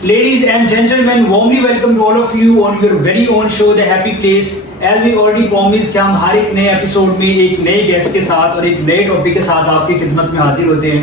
Ladies and gentlemen, warmly welcome to all of you on your very own show, The Happy Place. As we already promised कि हम हर एक नए episode में एक नए guest के साथ और एक नए टॉपिक के साथ आपकी खिदमत में हाजिर होते हैं।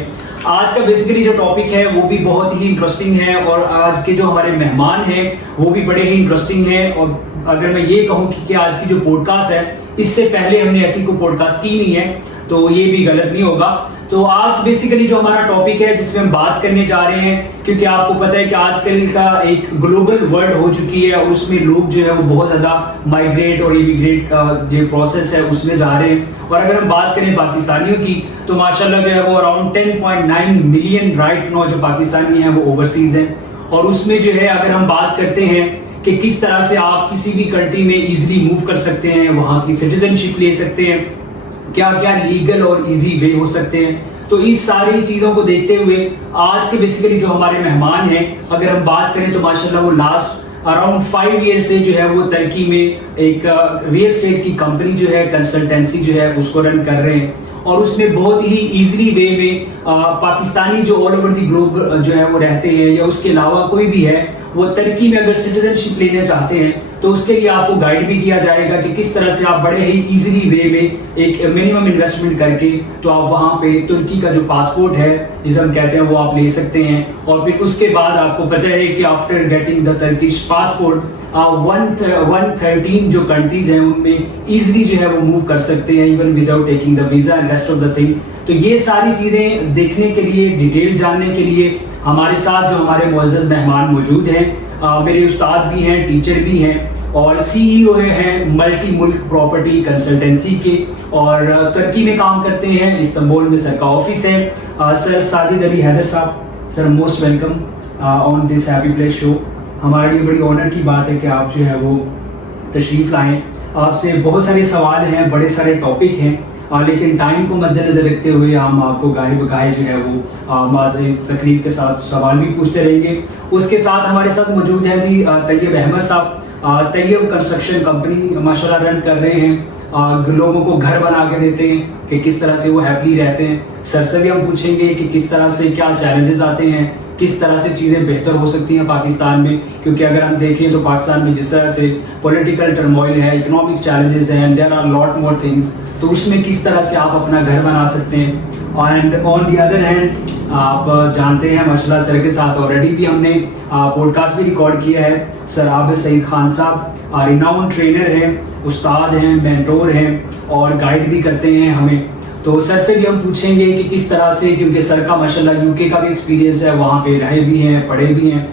आज का बेसिकली जो टॉपिक है वो भी बहुत ही इंटरेस्टिंग है और आज के जो हमारे मेहमान हैं वो भी बड़े ही इंटरेस्टिंग हैं। और अगर मैं ये कहूँ कि आज की जो पॉडकास्ट है इससे पहले हमने ऐसी कोई पॉडकास्ट की नहीं है तो ये भी गलत नहीं होगा। तो आज बेसिकली जो हमारा टॉपिक है जिसमें हम बात करने जा रहे हैं, क्योंकि आपको पता है कि आजकल का एक ग्लोबल वर्ल्ड हो चुकी है और उसमें लोग जो है वो बहुत ज़्यादा माइग्रेट और इमिग्रेट जो प्रोसेस है उसमें जा रहे हैं। और अगर हम बात करें पाकिस्तानियों की तो माशाल्लाह जो है वो अराउंड 10.9 मिलियन राइट नो जो पाकिस्तानी हैं वो ओवरसीज हैं। और उसमें जो है अगर हम बात करते हैं कि किस तरह से आप किसी भी कंट्री में इजीली मूव कर सकते हैं, वहाँ की सिटीजनशिप ले सकते हैं, क्या क्या लीगल और इजी वे हो सकते हैं, तो इस सारी चीज़ों को देखते हुए आज के बेसिकली जो हमारे मेहमान हैं अगर हम बात करें तो माशाल्लाह वो लास्ट अराउंड 5 ईयर से जो है वो तुर्की में एक रियल एस्टेट की कंपनी जो है कंसल्टेंसी जो है उसको रन कर रहे हैं। और उसमें बहुत ही इजीली वे में पाकिस्तानी जो ऑल ओवर दी ग्लोब जो है वो रहते हैं या उसके अलावा कोई भी है वो तुर्की में अगर सिटीजनशिप लेना चाहते हैं तो उसके लिए आपको गाइड भी किया जाएगा कि किस तरह से आप बड़े ही इजीली वे में एक मिनिमम इन्वेस्टमेंट करके तो आप वहाँ पे तुर्की का जो पासपोर्ट है जिसे हम कहते हैं वो आप ले सकते हैं। और फिर उसके बाद आपको पता है कि after getting the Turkish passport 113 जो कंट्रीज हैं उनमें इजीली जो है वो मूव कर सकते हैं even without taking the visa and rest of the thing. तो ये सारी चीज़ें देखने के लिए, डिटेल जानने के लिए हमारे साथ जो हमारे मुअज़्ज़ज़ मेहमान मौजूद हैं, मेरे उस्ताद भी हैं, टीचर भी हैं और सीईओ हैं मल्टी मुल्क प्रॉपर्टी कंसल्टेंसी के और तुर्की में काम करते हैं। इस्तांबुल में सर का ऑफिस है। सर साजिद अली हैदर साहब, sir most welcome on this happy place show. हमारे लिए बड़ी ऑनर की बात है कि आप जो है वो तशरीफ़ लाएँ। आपसे बहुत सारे सवाल हैं, बड़े सारे टॉपिक हैं, लेकिन टाइम को मद्देनजर रखते हुए हम आपको गाहे बगाहे जो है वो तकलीफ के साथ सवाल भी पूछते रहेंगे। उसके साथ हमारे साथ मौजूद हैं जी तैयब अहमद साहब। तैयब कंस्ट्रक्शन कंपनी माशाल्लाह रन कर रहे हैं, लोगों को घर बना के देते हैं कि किस तरह से वो हैप्पी रहते हैं। सर से भी हम पूछेंगे कि किस तरह से क्या चैलेंजेस आते हैं, किस तरह से चीज़ें बेहतर हो सकती हैं पाकिस्तान में, क्योंकि अगर हम देखें तो पाकिस्तान में जिस तरह से पॉलिटिकल टर्मोइल है, इकोनॉमिक चैलेंजेस हैं and there are lot more things, तो उसमें किस तरह से आप अपना घर बना सकते हैं। And on the other hand आप जानते हैं माशाल्लाह सर के साथ ऑलरेडी भी हमने पॉडकास्ट भी रिकॉर्ड किया है। सर आबिद सईद खान साहब रिनाउंड ट्रेनर हैं, उस्ताद हैं, मेंटोर हैं और गाइड भी करते हैं हमें। तो सर से भी हम पूछेंगे कि किस तरह से, क्योंकि सर का माशाल्लाह यूके का भी एक्सपीरियंस है, वहाँ पे रहे भी हैं, पढ़े भी हैं,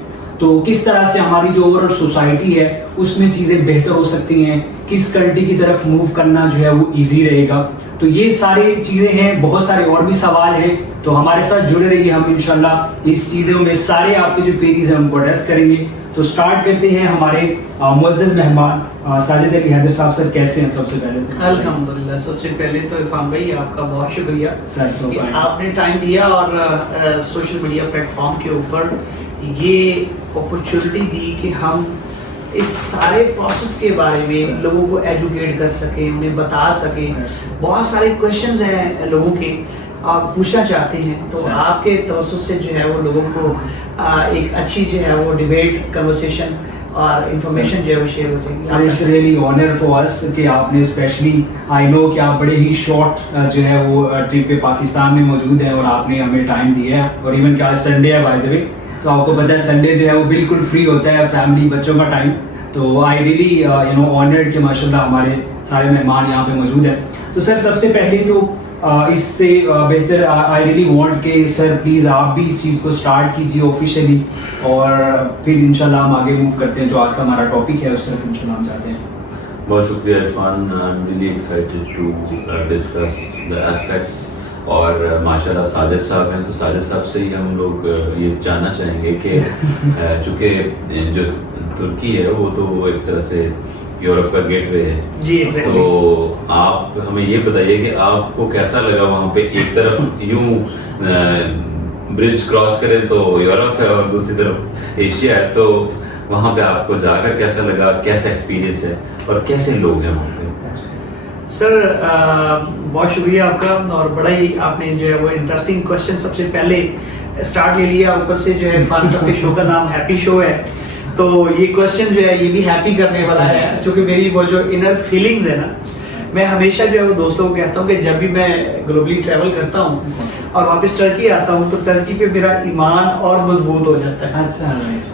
तो किस तरह से हमारी जो ओवरऑल सोसाइटी है उसमें चीज़ें बेहतर हो सकती हैं, किस कंट्री की तरफ मूव करना जो है वो इजी रहेगा। तो ये सारी चीज़ें हैं, बहुत सारे और भी सवाल हैं, तो हमारे साथ जुड़े रहिए। हम इंशाल्लाह इस चीज़ों में सारे आपके जो क्वेरीज हैं उनको एड्रेस करेंगे। तो स्टार्ट करते हैं हमारे मुअज़्ज़ज़ मेहमान साजिद अली हैदर साहब। सर कैसे हैं? सबसे पहले अल्हम्दुलिल्लाह। सबसे पहले तो इरफान भाई आपका बहुत शुक्रिया सर कि आपने टाइम दिया और सोशल मीडिया प्लेटफॉर्म के ऊपर ये अपॉर्चुनिटी दी कि हम इस सारे प्रोसेस के बारे में लोगों को एजुकेट कर सकें, उन्हें बता सकें। बहुत सारे क्वेश्चंस हैं लोगों के आप पूछना चाहते हैं, तो आपके तवज्जुह से जो है वो लोगों को एक अच्छी जो है वो डिबेट, कन्वर्सेशन और इंफॉर्मेशन जो है वो शेयर हो जाएगी। It's really honour for us कि आपने स्पेशली, आई नो कि आप बड़े ही शॉर्ट जो है वो ट्रिप पे पाकिस्तान में मौजूद हैं और आपने हमें टाइम दिया है। और इवन कि आज संडे है बाय द वे, तो आपको पता है संडे जो है वो बिल्कुल फ्री होता है, फैमिली बच्चों का टाइम। तो आई रियली ऑनर्ड कि माशाल्लाह हमारे सारे मेहमान यहाँ पे मौजूद हैं। तो सर सबसे पहले तो इससे बेहतर आई रियली वांट कि सर प्लीज़ आप भी इस चीज़ को स्टार्ट कीजिए ऑफिशियली और फिर इंशाल्लाह हम आगे मूव करते हैं। जो आज का हमारा टॉपिक है उस तरफ इंशाल्लाह हम जाते हैं। बहुत शुक्रिया Irfan, I am really excited to discuss the aspects. और माशाल्लाह साजिद साहब हैं, तो साजिद साहब से ही हम लोग ये जानना चाहेंगे कि चूँकि जो तुर्की है वो तो एक तरह से यूरोप का गेटवे है जी, exactly। तो आप हमें ये बताइए कि आपको कैसा लगा वहाँ पे, एक तरफ यूं ब्रिज क्रॉस करें तो यूरोप है और दूसरी तरफ एशिया है, तो वहाँ पे आपको जाकर कैसा लगा, कैसा एक्सपीरियंस है और कैसे लोग हैं वहाँ पे? सर बहुत शुक्रिया आपका और बड़ा ही आपने जो है वो इंटरेस्टिंग क्वेश्चन सबसे पहले स्टार्ट ले लिया, ऊपर से जो है खान साहब के शो का नाम हैप्पी शो है, तो ये क्वेश्चन जो है ये भी हैप्पी करने वाला है, क्योंकि मेरी वो जो इनर फीलिंग्स है ना, मैं हमेशा जो है वो दोस्तों को कहता हूँ कि जब भी मैं ग्लोबली ट्रैवल करता हूँ और वापस टर्की आता हूँ, तो टर्की पे मेरा ईमान और मजबूत हो जाता है। अच्छा,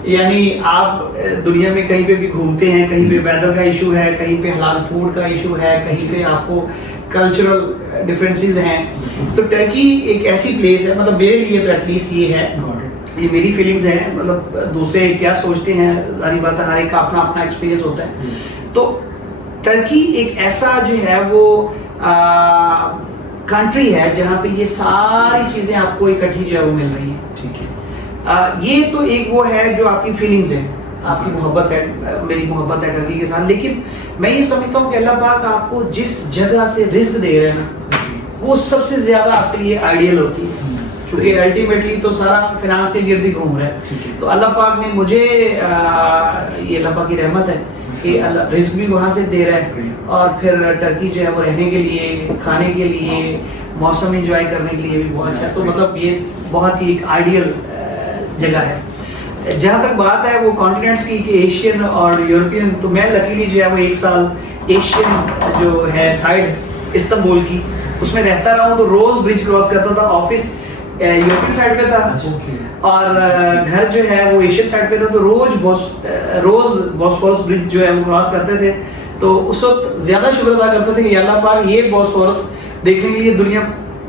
यानी आप दुनिया में कहीं पे भी घूमते हैं, कहीं पे वेदर का इशू है, कहीं पे हलाल फूड का इशू है, कहीं पे आपको कल्चरल डिफरेंसेस हैं, तो टर्की एक ऐसी प्लेस है, मतलब मेरे लिए तो एटलीस्ट ये है, ये मेरी फीलिंग्स हैं, मतलब दूसरे क्या सोचते हैं सारी बात है, हर एक का अपना अपना एक्सपीरियंस होता है। तो टर्की एक ऐसा जो है वो कंट्री है जहाँ पे ये सारी चीजें आपको इकट्ठी जो है वो मिल रही हैं। ठीक है। ये तो एक वो है जो आपकी फीलिंग्स है, आपकी मोहब्बत है, मेरी मोहब्बत है टर्की के साथ, लेकिन मैं ये समझता हूँ कि अल्लाह पाक आपको जिस जगह से रिस्क दे रहे हैं ना, वो सबसे ज्यादा आपके लिए आइडियल होती है, क्योंकि अल्टीमेटली तो सारा फिनांस के गिर्द ही घूम रहा है। तो अल्लाह पाक ने मुझे ये अल्लाह पाक की रहमत है कि अल्लाह रिस्क भी वहाँ से दे रहा है, और फिर टर्की जो है वो रहने के लिए, खाने के लिए, मौसम एंजॉय करने के लिए भी बहुत अच्छा है। तो मतलब ये बहुत ही एक आइडियल जगह है। जहाँ तक बात है वो कॉन्टिनेंट्स की कि एशियन और यूरोपियन, तो मैं लकीली जो है वो 1 साल एशियन जो है साइड इस्तांबुल की, उसमें रहता रहा हूँ, तो रोज ब्रिज क्रॉस करता था। ऑफिस यूरोपियन साइड पे था और घर जो है वो एशियन साइड पे था, तो रोज बॉस्फोरस ब्रिज जो है वो क्रॉस करते थे। तो उस वक्त ज्यादा शुक्र अदा करते थे कि अल्लाह पाक ये बॉस्फोरस देखने के लिए दुनिया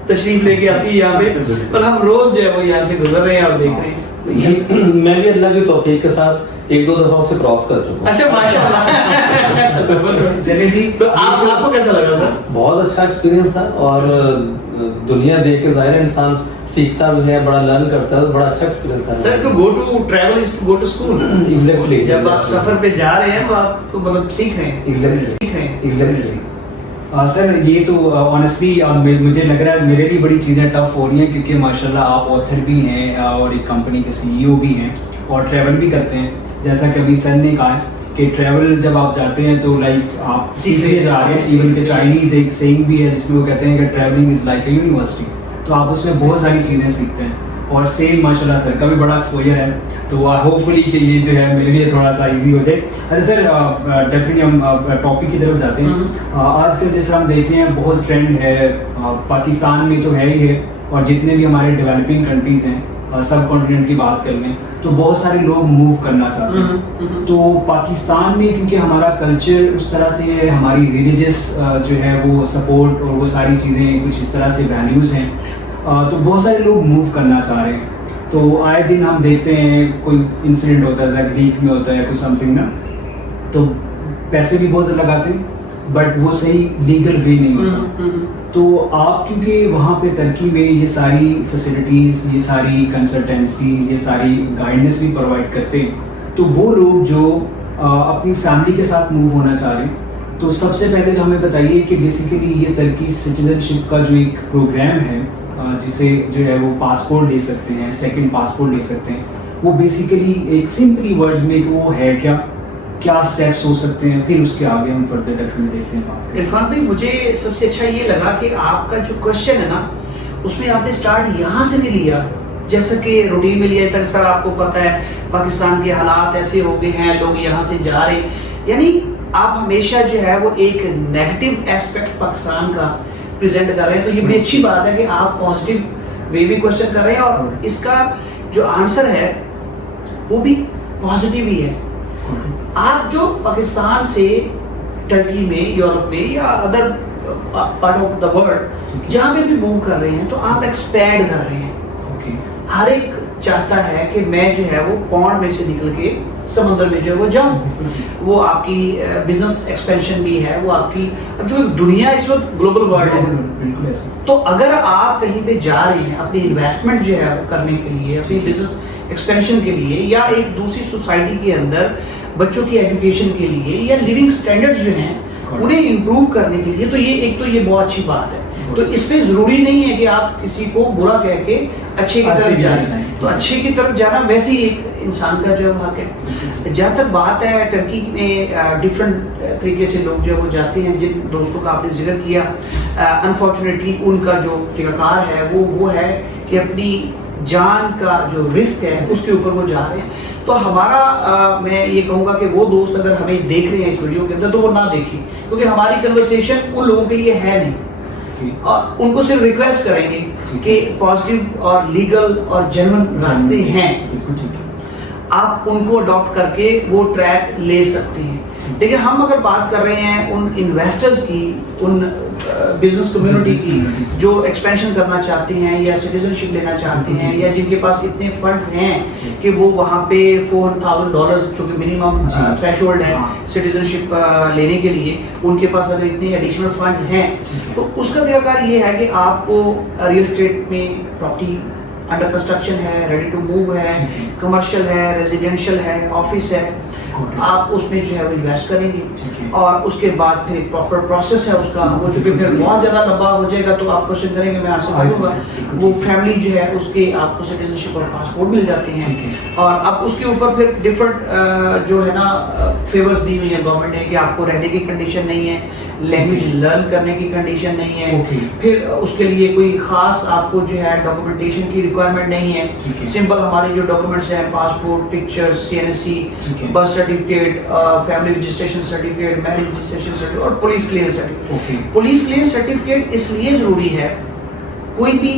तशरीफ लेके आती है यहाँ पे, और हम रोज जो है वो यहाँ से गुजर रहे हैं और देख रहे हैं। मैं भी अल्लाह की तौफीक के साथ 1-2 दफा उसे क्रॉस कर चुका हूँ। अच्छा, माशाल्लाह। चलिए जी, तो आपको कैसा लगा सर? बहुत अच्छा एक्सपीरियंस था, और दुनिया देख के जाहिर है इंसान सीखता भी है, बड़ा लर्न करता है, बड़ा अच्छा एक्सपीरियंस था sir. To go to travel is to go to school. Exactly. जब आप सफर पे जा रहे हैं तो आप तो मतलब सीख रहे हैं। एग्जैक्टली सीख रहे हैं। एग्जैक्टली। सर ये तो ऑनेस्टली मुझे लग रहा है मेरे लिए बड़ी चीज़ें टफ हो रही हैं, क्योंकि माशाल्लाह आप ऑथर भी हैं और एक कंपनी के सीईओ भी हैं और ट्रैवल भी करते हैं। जैसा कि अभी सर ने कहा है कि ट्रैवल जब आप जाते हैं तो लाइक आप सीखने जा रहे हैं। इवन के चाइनीज़ एक सेइंग भी है जिसमें वो कहते हैं कि travelling is like a university, तो आप उसमें बहुत सारी चीज़ें सीखते हैं। और सेम माशाल्लाह सर का भी बड़ा एक्सपोजर है, तो होपफुली कि ये जो है मेरे लिए थोड़ा सा इजी हो जाए। अच्छा सर, डेफिनेटली हम टॉपिक की तरफ जाते हैं। आजकल जिस तरह हम देखते हैं बहुत ट्रेंड है, पाकिस्तान में तो है ही है, और जितने भी हमारे डेवलपिंग कंट्रीज हैं, सब कॉन्टिनेंट की बात कर लें तो बहुत सारे लोग मूव करना चाहते हैं। तो पाकिस्तान में क्योंकि हमारा कल्चर उस तरह से है, हमारी रिलीजियस जो है वो सपोर्ट और वो सारी चीज़ें कुछ इस तरह से वैल्यूज़ हैं, तो बहुत सारे लोग मूव करना चाह रहे हैं। तो आए दिन हम देखते हैं कोई इंसिडेंट होता है, ग्रीक में होता है कोई समथिंग ना, तो पैसे भी बहुत ज़्यादा लगाते हैं बट वो सही लीगल वे नहीं होता। तो आप क्योंकि वहाँ पे टर्की में ये सारी फैसिलिटीज़, ये सारी कंसल्टेंसी, ये सारी गाइडेंस भी प्रोवाइड करते हैं, तो वो लोग जो अपनी फैमिली के साथ मूव होना चाह रहे हैं, तो सबसे पहले तो हमें बताइए कि बेसिकली ये टर्की सिटीजनशिप का जो एक प्रोग्राम है, जिसे जो है वो पासपोर्ट ले सकते हैं, सेकंड पासपोर्ट ले सकते हैं, वो बेसिकली एक सिंपली वर्ड्स में कि वो है क्या स्टेप्स हो सकते हैं, फिर उसके आगे हम फर्दर डेफिनेटली देखते हैं बात। इरफान भाई, मुझे सबसे अच्छा ये लगा कि आपका जो क्वेश्चन है ना, उसमें आपने स्टार्ट यहाँ से नहीं लिया, जैसा कि रूटीन में लिया तक। सर आपको पता है पाकिस्तान के हालात ऐसे हो गए हैं, लोग यहाँ से जा रहे हैं, यानी आप हमेशा जो है वो एक नेगेटिव एस्पेक्ट पाकिस्तान का प्रेजेंट कर रहे हैं। तो ये बड़ी अच्छी बात है कि आप पॉजिटिव वे भी क्वेश्चन कर रहे हैं, और इसका जो आंसर है वो भी पॉजिटिव ही है। आप जो पाकिस्तान से टर्की में, यूरोप में या other part of the world जहाँ पे भी मूव कर रहे हैं, तो आप एक्सपैंड कर रहे हैं। हर एक चाहता है कि मैं जो है वो पौंड में से निकल के समंदर में जो है वो जाऊं। वो आपकी बिजनेस एक्सपेंशन भी है, वो आपकी अब जो दुनिया इस वक्त ग्लोबल वर्ल्ड है, बिल्कुल ऐसे। तो अगर आप कहीं पे जा रहे हैं अपनी इन्वेस्टमेंट जो है करने के लिए, अपनी बिजनेस एक्सपेंशन के लिए, या एक दूसरी सोसाइटी के अंदर बच्चों की एजुकेशन के लिए, या लिविंग स्टैंडर्ड्स जो हैं उन्हें इम्प्रूव करने के लिए, तो ये बहुत अच्छी बात है। तो इसमें जरूरी नहीं है कि आप किसी को बुरा कह के अच्छे की तरफ जाएं। तो अच्छे की तरफ जाना वैसे ही एक इंसान का जो हक है। जहाँ तक बात है टर्की में डिफरेंट तरीके से लोग जो वो जाते हैं, जिन दोस्तों का आपने जिक्र किया, अनफॉर्चुनेटली उनका जो तरीकाकार है वो है कि अपनी जान का जो रिस्क है उसके ऊपर वो जा रहे हैं। तो हमारा मैं ये कहूँगा कि वो दोस्त अगर हमें देख रहे हैं इस वीडियो के अंदर तो वो ना देखें, क्योंकि हमारी कन्वर्सेशन उन लोगों के लिए है नहीं। और उनको सिर्फ रिक्वेस्ट करेंगे कि पॉजिटिव और लीगल और जेन्युइन रास्ते हैं, आप उनको अडॉप्ट करके वो ट्रैक ले सकते हैं। लेकिन हम अगर बात कर रहे हैं उन इन्वेस्टर्स की, उन बिजनेस कम्युनिटी की जो एक्सपेंशन करना चाहते हैं या सिटीजनशिप लेना चाहते हैं, या जिनके पास इतने फंड्स हैं कि वो वहाँ पे $400,000 जो कि मिनिमम थ्रेशोल्ड है सिटीजनशिप लेने के लिए, उनके पास अगर इतने एडिशनल फंड्स हैं तो उसका तरीका ये है कि आपको रियल एस्टेट में प्रॉपर्टी अंडर कंस्ट्रक्शन है, रेडी टू मूव है, कमर्शियल है, रेजिडेंशियल है, ऑफिस है, आप उसमें जो है वो इन्वेस्ट करेंगे और उसके बाद फिर एक प्रॉपर प्रोसेस है उसका, वो चूंकि फिर बहुत ज़्यादा लंबा हो जाएगा तो आप क्वेश्चन करेंगे, मैं आपसे करूँगा। वो फैमिली जो है उसके आपको सिटीजनशिप और पासपोर्ट मिल जाते हैं और अब उसके ऊपर फिर डिफरेंट जो है ना फेवर्स दी हुई है गवर्नमेंट ने कि आपको रहने की कंडीशन नहीं है, लैंग्वेज लर्न करने की कंडीशन नहीं है, फिर उसके लिए कोई खास आपको जो है डॉक्यूमेंटेशन की रिक्वायरमेंट नहीं है। सिंपल हमारे जो डॉक्यूमेंट्स हैं, passport, pictures, CNSC, birth certificate, family registration certificate, marriage registration certificate और police clearance certificate. Police clearance certificate इसलिए जरूरी है, कोई भी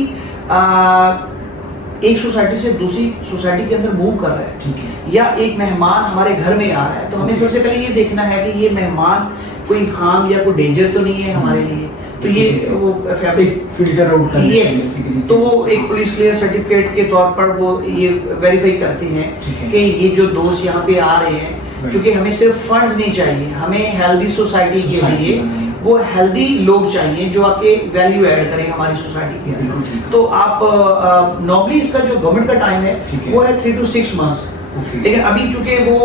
एक सोसाइटी से दूसरी सोसाइटी के अंदर मूव कर रहा है या एक मेहमान हमारे घर में आ रहा है, तो हमें सबसे पहले ये देखना है कि ये मेहमान कोई हार्म या कोई डेंजर तो नहीं है हमारे लिए, तो ये वो फैब्रिक फिल्टर आउट करने यस, तो वो एक पुलिस क्लियर सर्टिफिकेट के तौर पर वो ये वेरीफाई करते हैं कि ये जो दोस्त यहाँ पे आ रहे हैं, क्योंकि हमें सिर्फ फंड्स नहीं चाहिए, हमें हेल्दी सोसाइटी के लिए वो हेल्दी लोग चाहिए जो आके वैल्यू ऐड करें हमारी सोसाइटी के अंदर। तो आप नॉर्मली इसका जो गवर्नमेंट का टाइम है वो है 3 to 6 months, लेकिन अभी चूंकि वो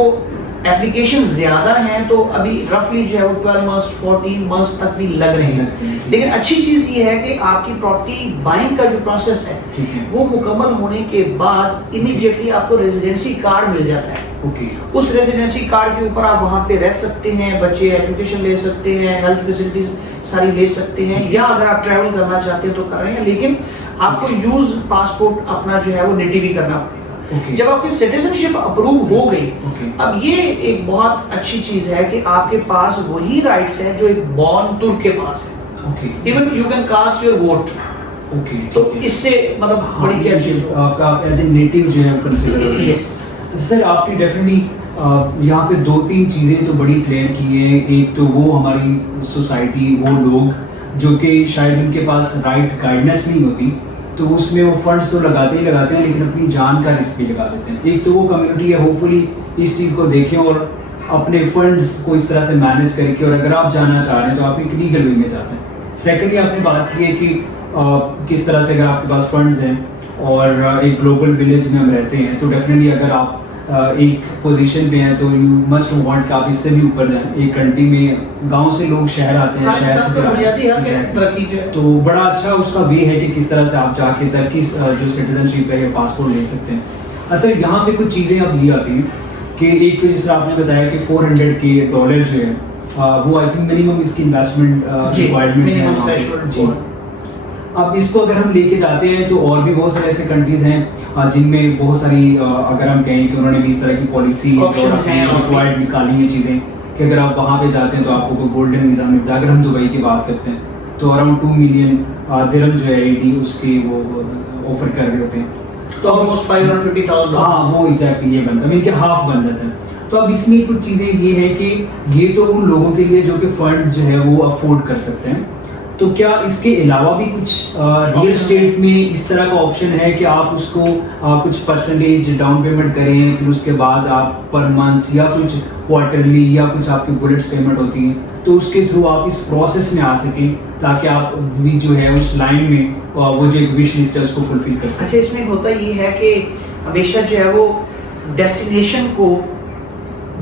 एप्लीकेशन ज्यादा हैं तो अभी रफली जो है वो 12 months 14 months तक भी लग रहे हैं। लेकिन अच्छी चीज ये है कि आपकी प्रॉपर्टी बाइंग का जो प्रोसेस है वो मुकम्मल होने के बाद इमीडिएटली आपको रेजिडेंसी कार्ड मिल जाता है। उस रेजिडेंसी कार्ड के ऊपर आप वहाँ पे रह सकते हैं, बच्चे एजुकेशन ले सकते हैं, हेल्थ फैसिलिटीज सारी ले सकते हैं, या अगर आप ट्रैवल करना चाहते हैं तो कर रहे हैं, लेकिन आपको यूज पासपोर्ट अपना जो है वो नेटिव ही करना पड़ेगा। जब आपकी सिटीजनशिप अप्रूव हो गई, अब ये एक बहुत अच्छी चीज है कि आपके पास वही राइट्स है जो एक बॉर्न तुर्क के पास है। Even you can cast your vote. तो इससे मतलब बड़ी क्या चीज आपका एज ए नेटिव जो है कंसीडर। यस सर, आपने डेफिनेटली यहाँ पे 2-3 चीज़ें तो बड़ी क्लियर की हैं। एक तो वो हमारी सोसाइटी, वो लोग जो कि शायद उनके पास राइट गाइडेंस नहीं होती, तो उसमें वो फंड्स तो लगाते ही लगाते हैं, लेकिन अपनी जान का रिस्क भी लगा देते हैं। एक तो वो कम्युनिटी है, होपफुली इस चीज़ को देखें और अपने फंड्स को इस तरह से मैनेज करके, और अगर आप जाना चाह रहे हैं तो आप एक लीगल वे में जाते हैं। सेकेंडली आपने बात की है कि किस तरह से अगर आपके पास फंड्स हैं और एक ग्लोबल विलेज में हम रहते हैं, तो डेफिनेटली अगर आप एक पोजीशन पे हैं तो यू मस्ट वांट कि आप इससे भी ऊपर जाएं। एक कंट्री में गांव से लोग शहर आते हैं, शहर से फिर तो बड़ा अच्छा उसका वे है कि किस तरह से आप जाके तरक्की जो सिटीजनशिप है, पासपोर्ट ले सकते हैं। अच्छा, यहाँ पे कुछ चीज़ें अब ये आती हैं कि एक तो जिस आपने बताया कि $400K जो है वो आई थिंक मिनिमम इसकी इन्वेस्टमेंट रिक्वायरमेंट है। अब इसको अगर हम लेके जाते हैं तो और भी बहुत सारे ऐसे कंट्रीज हैं जिनमें बहुत सारी अगर हम कहें कि उन्होंने भी इस तरह की पॉलिसी रिक्वायर्ड निकाली हैं चीज़ें कि अगर आप वहाँ पे जाते हैं तो आपको कोई गोल्डन वीज़ा मिलता है। अगर हम दुबई की बात करते हैं तो अराउंड 2 मिलियन दिरहम जो है AD उसके वो ऑफर कर रहे होते हैं, तो ऑलमोस्ट 550,000। हाँ, वो एग्जैक्टली ये बनता है, मीन के हाफ बन जाता है। तो अब इसमें कुछ चीज़ें ये है कि ये तो उन लोगों के लिए जो कि फंड जो है वो अफोर्ड कर सकते हैं, तो क्या इसके अलावा भी कुछ रियल एस्टेट में इस तरह का ऑप्शन है कि आप उसको कुछ परसेंटेज डाउन पेमेंट करें, फिर उसके बाद आप पर मंथ या कुछ क्वार्टरली या कुछ आपकी बुलेट्स पेमेंट होती हैं, तो उसके थ्रू आप इस प्रोसेस में आ सकें ताकि आप भी जो है उस लाइन में वो जो एक विश लिस्ट है उसको फुलफिल कर सकें। अच्छा, इसमें होता ये है कि हमेशा जो है वो डेस्टिनेशन को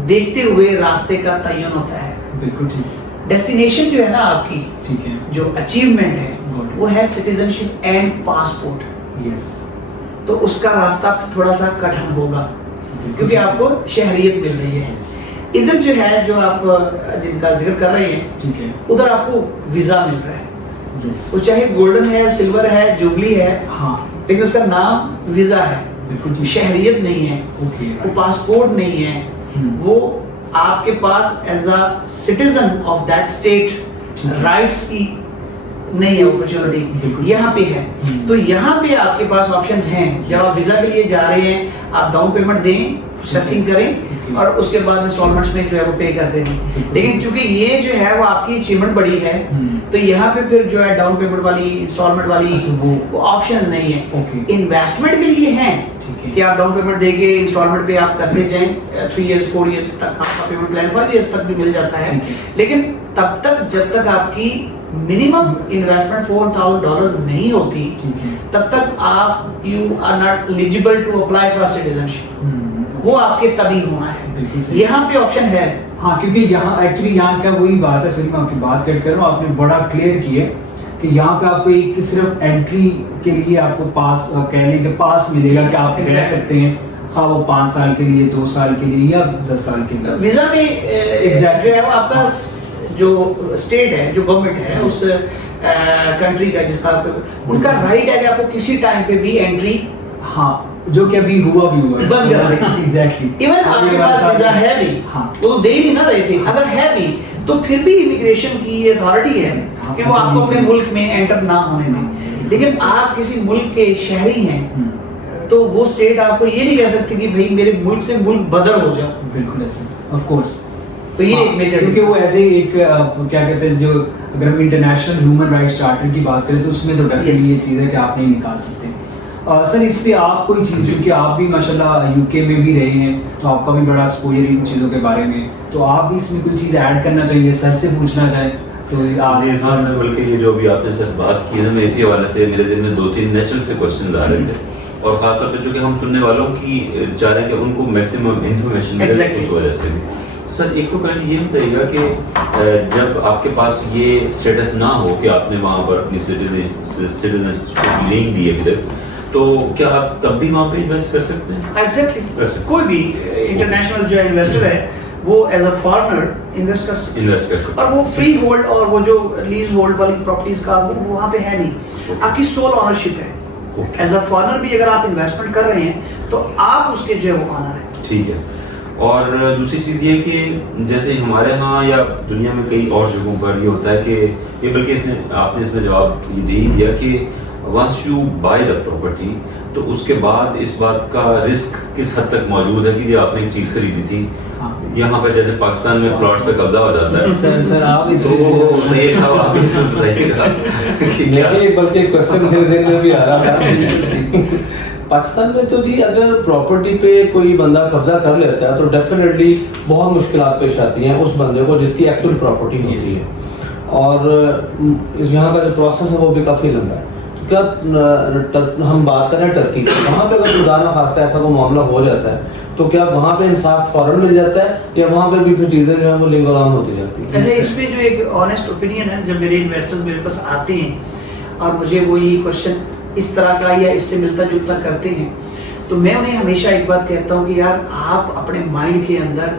देखते हुए रास्ते का तयन होता है। बिल्कुल ठीक। डेस्टिनेशन जो है ना आपकी, ठीक है, जो अचीवमेंट है वो है सिटीजनशिप एंड पासपोर्ट। यस, तो उसका रास्ता थोड़ा सा कठिन होगा क्योंकि आपको शहरियत मिल रही है। इधर जो है जो आप जिनका जिक्र कर रहे हैं, ठीक है, उधर आपको वीजा मिल रहा है। यस, वो चाहे गोल्डन है, सिल्वर है, जुबली है, हाँ, लेकिन उसका नाम वीजा है, बिल्कुल शहरियत नहीं है, ओके वो पासपोर्ट नहीं है, वो आपके पास as a citizen of that state rights की नहीं है अपॉर्चुनिटी, यहाँ पे है। तो यहाँ पे आपके पास ऑप्शंस हैं। जब आप वीजा के लिए जा रहे हैं, आप डाउन पेमेंट दें, प्रोसेसिंग करें और उसके बाद इंस्टॉलमेंट्स में जो है वो पे करते हैं। लेकिन चूंकि ये जो है वो आपकी अचीवमेंट बड़ी है, तो यहाँ पे फिर जो है डाउन पेमेंट वाली, इंस्टॉलमेंट वाली वो ऑप्शंस नहीं है। इन्वेस्टमेंट के लिए हैं कि आप डाउन पेमेंट देके इंस्टॉलमेंट पे आप करते जाएं, 3 इयर्स 4 इयर्स तक आपका पेमेंट प्लान 5 इयर्स तक भी मिल जाता है। लेकिन तब तक जब तक आपकी मिनिमम इन्वेस्टमेंट $4,000 नहीं होती, तब तक आप you are not eligible to apply for citizenship. वो आपके तभी होना है। यहाँ पे ऑप्शन है। हाँ, क्योंकि यहाँ एक्चुअली यहाँ क्या वही बात है, सही मैं आपकी बात कट कर रहा हूँ, आपने बड़ा क्लियर किया कि यहाँ पे आपको एक सिर्फ एंट्री के लिए आपको पास कहने के पास मिलेगा कि आप रह सकते हैं, हाँ वो 5 साल के लिए, 2 साल के लिए या 10 साल के लिए। वीजा में जो है वो आपका जो स्टेट है, जो गवर्नमेंट है उस कंट्री का, जिसका उनका राइट है कि आपको किसी टाइम पे भी एंट्री, हाँ जो कि अभी हुआ भी हुआ है, बंद कर दें। एग्जैक्टली। इवन आपके पास वीजा है भी, हाँ, वो तो दे ही ना रहे थे, अगर है भी तो फिर भी इमिग्रेशन की अथॉरिटी है कि वो आपको अपने मुल्क में एंटर ना होने दें। लेकिन आप किसी मुल्क के शहरी हैं तो वो स्टेट आपको ये नहीं कह सकती कि भाई मेरे मुल्क से मुल्क बदल हो जाओ। बिल्कुल ऐसे, ऑफ कोर्स। तो ये एक मेजर, क्योंकि वो ऐसे एक क्या कहते हैं, जो अगर हम इंटरनेशनल ह्यूमन राइट्स चार्टर की बात करें तो उसमें तो डेफिनेटली ये चीज़ है कि आप नहीं निकाल सकते। सर इस पे आप कोई चीज़, क्योंकि आप भी माशाल्लाह यूके में भी रहे हैं तो आपका भी बड़ा एक्सपोजर इन चीज़ों के बारे में, तो आप भी इसमें कोई चीज़ ऐड करना चाहिए, सर से पूछना चाहे तो आप। हाँ, बल्कि ये जो भी आपने सर बात की है ना, मैं इसी हवाले से मेरे दिल में 2-3 नेशनल से क्वेश्चन आ रहे थे, और खासतौर पर चूंकि हम सुनने वालों की चाह रहे हैं कि उनको मैक्सिमम इंफॉर्मेशन मिले उस वजह से भी। तो सर एक तो पहले ये बताइएगा कि जब आपके पास ये स्टेटस ना हो कि आपने वहाँ पर अपनी सिटीजनशिप नहीं दी है अभी तक, तो क्या आप तब भी वहाँ पे इन्वेस्ट कर सकते हैं? एग्जैक्टली, कोई भी इंटरनेशनल जो इन्वेस्टर है वो एज अ फॉरेनर इन्वेस्ट कर सकते, और वो फ्री होल्ड और वो जो लीज होल्ड वाली प्रॉपर्टीज का वो वहाँ पे है नहीं, आपकी सोल ऑनरशिप है। एज अ फॉरेनर भी अगर आप इन्वेस्टमेंट कर रहे हैं तो आप उसके जो है वो ऑनर है। ठीक है। और दूसरी चीज़ ये कि जैसे हमारे यहाँ या दुनिया में कई और जगहों पर ये होता है कि ये, बल्कि आपने इसमें जवाब ये दे ही दिया कि once you buy the property तो उसके बाद इस बात का रिस्क किस हद तक मौजूद है कि जो आपने एक चीज़ खरीदी थी, यहाँ पर जैसे पाकिस्तान में प्लॉट्स पे कब्जा हो जाता है। सर आप इस आप इसमें बताइएगा कि क्या, बल्कि क्वेश्चन मेरे ज़हन में भी आ रहा था। पाकिस्तान में तो जी अगर प्रॉपर्टी पे कोई बंदा कब्जा कर लेता है तो डेफिनेटली बहुत मुश्किलात पेश आती हैं उस बंदे को जिसकी एक्चुअल प्रॉपर्टी होती है, और यहाँ का जो प्रोसेस है वो भी काफ़ी लंबा है। तो क्या हम बात करें टर्की की, वहाँ पे अगर खुदा ना खास्ता ऐसा कोई मामला हो जाता है तो क्या वहाँ पे इंसाफ फौरन मिल जाता है या वहाँ पे भी फिर चीज़ें जो है वो लिंगोराम होती जाती है? ऐसे इसमें जो एक ऑनेस्ट ओपिनियन है, जब मेरे इन्वेस्टर्स मेरे पास आते हैं और मुझे वो ये क्वेश्चन इस तरह का या इससे मिलता जुलता करते हैं, तो मैं उन्हें हमेशा एक बात कहता हूँ कि यार आप अपने माइंड के अंदर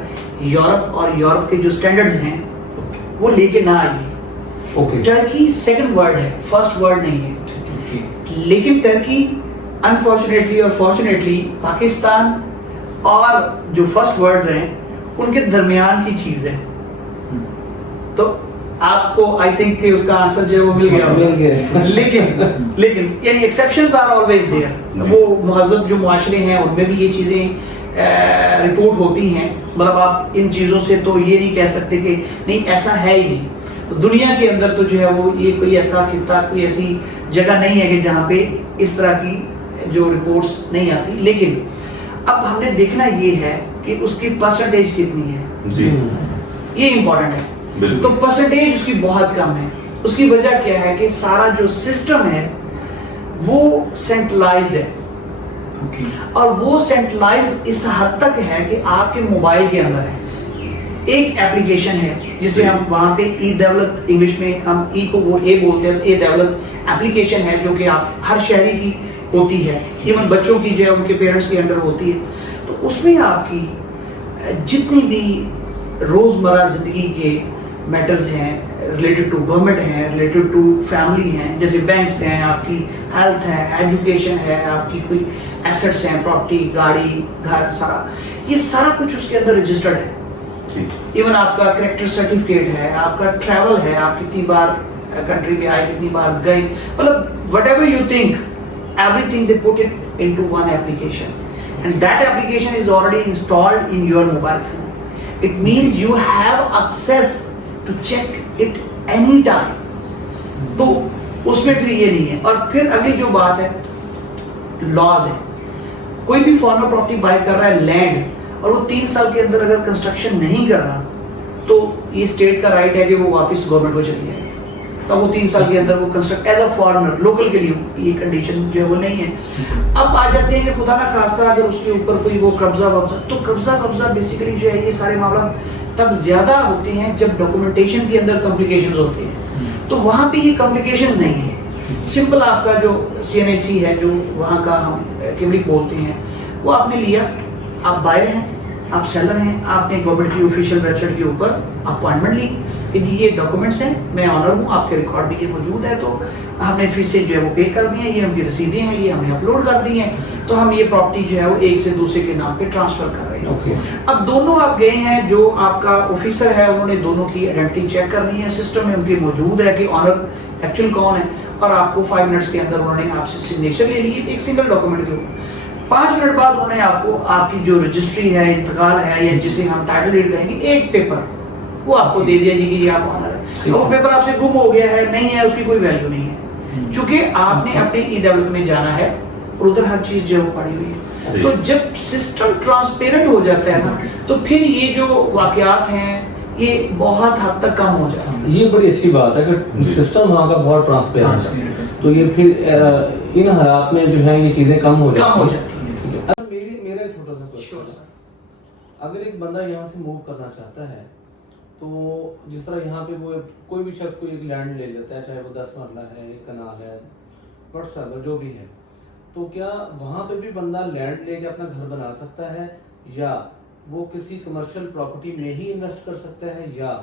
यूरोप और यूरोप के जो स्टैंडर्ड्स हैं वो लेके ना आइए। टर्की सेकंड वर्ड है, फर्स्ट वर्ड नहीं है। लेकिन टर्की अनफॉर्चुनेटली और फॉर्चुनेटली पाकिस्तान और जो फर्स्ट वर्ल्ड हैं उनके दरमियान की चीज है। तो आपको आई थिंक कि उसका आंसर जो है वो मिल गया। लेकिन यानी एक्सेप्शंस आर ऑलवेज देयर। वो महज़ब जो मुआशरे हैं उनमें भी ये चीजें रिपोर्ट होती हैं, मतलब आप इन चीजों से तो ये नहीं कह सकते कि नहीं ऐसा है ही नहीं। तो दुनिया के अंदर तो जो है वो ये कोई ऐसा खित्ता, कोई ऐसी जगह नहीं है कि जहाँ पे इस तरह की जो रिपोर्ट्स नहीं आती। लेकिन अब हमने देखना ये है कि उसकी परसेंटेज कितनी है जी, ये इंपॉर्टेंट है। तो परसेंटेज उसकी बहुत कम है। उसकी वजह क्या है कि सारा जो सिस्टम है वो सेंट्रलाइज्ड है, और वो सेंट्रलाइज्ड इस हद तक है कि आपके मोबाइल के अंदर है एक एप्लीकेशन है जिसे हम वहाँ पे ई दौलत, इंग्लिश में हम ई को वो ए बोलते हैं, ए दौलत एप्लीकेशन है जो कि आप हर शहरी की होती है, इवन बच्चों की जो है उनके पेरेंट्स के अंडर होती है। तो उसमें आपकी जितनी भी रोज़मर्रा ज़िंदगी के मैटर्स हैं रिलेटेड टू गवर्नमेंट हैं, रिलेटेड टू फैमिली हैं, जैसे बैंक्स हैं, आपकी हेल्थ है, एजुकेशन है, आपकी कोई एसेट्स हैं, प्रॉपर्टी, गाड़ी, घर, सारा ये सारा कुछ उसके अंदर रजिस्टर्ड है। ठीक। इवन आपका करेक्टर सर्टिफिकेट है, आपका ट्रैवल है, आप कितनी बार कंट्री में आए, कितनी बार गए, मतलब whatever you think, everything they put it into one application, and that application is already installed in your mobile phone. It means you have access to check it anytime. तो उसमें फिर ये नहीं है। और फिर अगली जो बात है, लॉज है। कोई भी फॉर्मर प्रॉपर्टी बाय कर रहा है लैंड, और वो 3 साल के अंदर अगर कंस्ट्रक्शन नहीं कर रहा, तो ये स्टेट का राइट है कि वो वापस गवर्नमेंट को चली जाएगी। तो वो 3 साल के अंदर वो construct as a foreigner local के लिए ये कंडीशन जो है वो नहीं है। अब आ जाते हैं कि खुदा ना खास्ता अगर उसके ऊपर कोई वो कब्जा वब्जा, तो कब्जा बेसिकली जो है ये सारे मामला तब ज्यादा होते हैं जब डॉक्यूमेंटेशन के अंदर कॉम्प्लिकेशंस होते हैं, तो वहाँ पे ये कॉम्प्लिकेशन नहीं है। सिंपल आपका जो CNAC है, जो वहाँ का हम किमलिक बोलते हैं, वो आपने लिया, आप बायर हैं, आप सेलर हैं, आपने गवर्नमेंट की ऑफिशियल वेबसाइट के ऊपर अपॉइंटमेंट ली कि जी ये डॉक्यूमेंट्स हैं, मैं ऑनर हूँ, आपके रिकॉर्ड भी ये मौजूद है, तो हमने फिर से जो है वो पे कर दिए, ये हमकी रसीदें हैं, ये हमने अपलोड कर दी हैं, तो हम ये प्रॉपर्टी जो है वो एक से दूसरे के नाम पे ट्रांसफर कर रहे हैं। अब दोनों आप गए हैं, जो आपका ऑफिसर है उन्होंने दोनों की आइडेंटिटी चेक करनी है, सिस्टम में उनकी मौजूद है कि ऑनर एक्चुअल कौन है, और आपको 5 मिनट्स के अंदर उन्होंने आपसे सिग्नेचर ले लिए एक सिंगल डॉक्यूमेंट के ऊपर। 5 मिनट बाद उन्होंने आपको आपकी जो रजिस्ट्री है, इंतकाल है, या जिसे हम टाइटल डीड कहेंगे, एक पेपर वो आपको दे दिया जी कि ये आप ऑनर है। वो पेपर आपसे गुम हो गया है, नहीं है, उसकी कोई वैल्यू नहीं है, क्योंकि आपने अपने ई-दौलत में जाना है और उधर हर चीज जो पड़ी हुई है। तो जब सिस्टम ट्रांसपेरेंट हो जाता है ना, तो फिर ये जो वाकयात हैं ये बहुत हद तक कम हो जाता है। ये बड़ी अच्छी बात है कि सिस्टम वहाँ का बहुत ट्रांसपेरेंट है, तो ये फिर इन हालात में जो है ये चीजें कम हो जाती हैं। अच्छा, मेरा छोटा सा क्वेश्चन है, अगर एक बंदा यहाँ से मूव करना चाहता है, तो जिस तरह यहाँ पे वो कोई भी शख्स कोई एक लैंड ले लेता है, चाहे वो 10 मरला है, 1 कनाल है, व्हाट्सएवर जो भी है, तो क्या वहाँ पे भी बंदा लैंड लेके अपना घर बना सकता है, या वो किसी कमर्शियल प्रॉपर्टी में ही इन्वेस्ट कर सकता है, या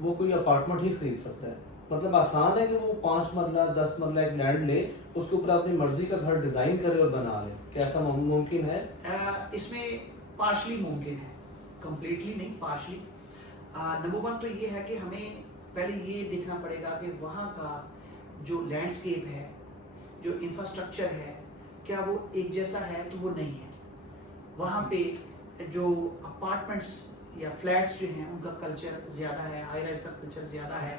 वो कोई अपार्टमेंट ही खरीद सकता है? मतलब आसान है कि वो 5 मरला 10 मरला एक लैंड ले, उसके ऊपर अपनी मर्जी का घर डिजाइन करे और बना ले, क्या ऐसा मुमकिन है? इसमें पार्शली मुमकिन है, कंप्लीटली नहीं, पार्शली। नंबर 1 तो ये है कि हमें पहले ये देखना पड़ेगा कि वहाँ का जो लैंडस्केप है, जो इंफ्रास्ट्रक्चर है, क्या वो एक जैसा है? तो वो नहीं है। वहाँ पे जो अपार्टमेंट्स या फ्लैट्स जो हैं उनका कल्चर ज़्यादा है, हाई राइज का कल्चर ज़्यादा है,